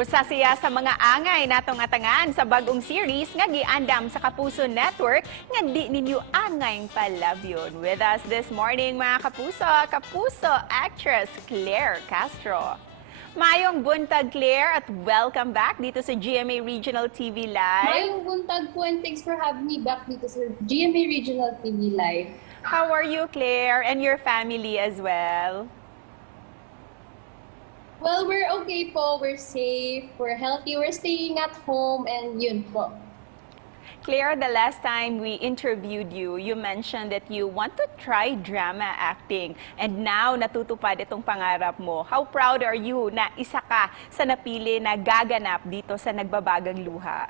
Usa siya sa mga angay natong atangan sa bagong series nga giandam sa Kapuso Network nga di ninyo angay palabyon. With us this morning mga Kapuso, Kapuso Actress Claire Castro. Mayong buntag, Claire, at welcome back dito sa GMA Regional TV Live. Mayong buntag po, and thanks for having me back dito sa GMA Regional TV Live. How are you, Claire, and your family as well? Well, we're okay po. We're safe, we're healthy, we're staying at home, and yun po. Claire, the last time we interviewed you, you mentioned that you want to try drama acting. And now, natutupad itong pangarap mo. How proud are you na isa ka sa napili na gaganap dito sa Nagbabagang Luha?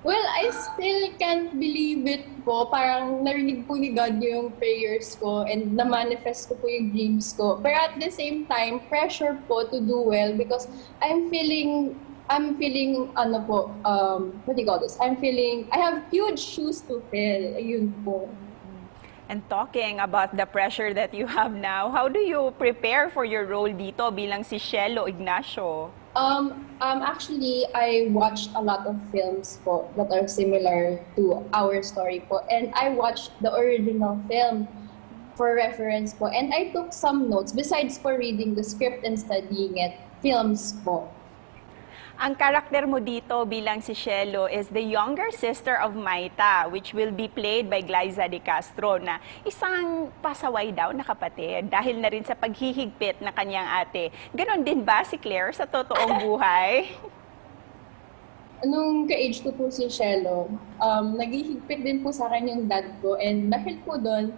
Well, I still can't believe it po. Parang narinig po ni God yung prayers ko and na-manifest ko po yung dreams ko. Pero at the same time, pressure po to do well because I'm feeling ano po, what do you call this? I have huge shoes to fill. Ayun po. And talking about the pressure that you have now, how do you prepare for your role dito bilang si Shelo Ignacio? Actually, I watched a lot of films po that are similar to our story po. And I watched the original film for reference po. And I took some notes, besides for reading the script and studying it, films po. Ang karakter mo dito bilang si Shelo is the younger sister of Maita, which will be played by Glyza de Castro, na isang pasaway daw na kapatid dahil na rin sa paghihigpit na kanyang ate. Ganon din ba si Claire sa totoong buhay? Nung ka-age ko po si Shelo, naghihigpit din po sa akin yung dad ko. And dahil po doon,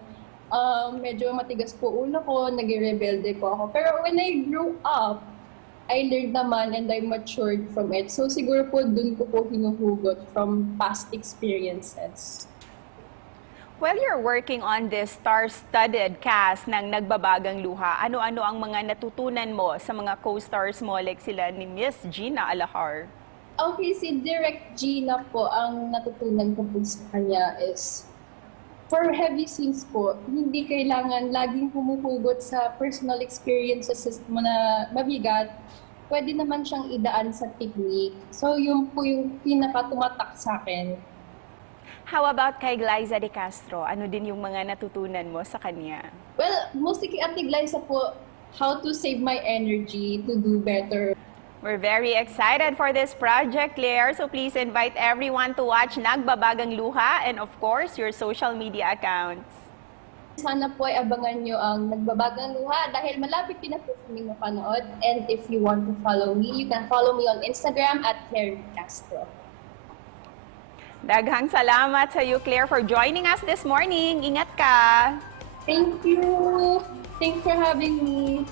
medyo matigas po ulo ko, nag-rebelde po ako. Pero when I grew up, I learned naman and I matured from it. So siguro po dun ko po hinuhugot from past experiences. While you're working on this star-studded cast ng Nagbabagang Luha, ano-ano ang mga natutunan mo sa mga co-stars mo like sila ni Miss Gina Alahar? Okay, si Direct Gina po, ang natutunan ko po sa kanya is for heavy scenes po, hindi kailangan laging humuhugot sa personal experiences mo na mabigat. Pwede naman siyang idaan sa technique. So, yun po yung pinaka-tumatak sa akin. How about kay Glyza de Castro? Ano din yung mga natutunan mo sa kanya? Well, mostly kay Ate Glyza po, how to save my energy to do better. We're very excited for this project, Claire. So please invite everyone to watch Nagbabagang Luha and of course, your social media accounts. Sana po ay abangan nyo ang Nagbabagang Luha dahil malapit din na po kaming mapanood. And if you want to follow me, you can follow me on Instagram at Claire Castro. Daghang salamat sa iyo, Claire, for joining us this morning. Ingat ka! Thank you! Thanks for having me!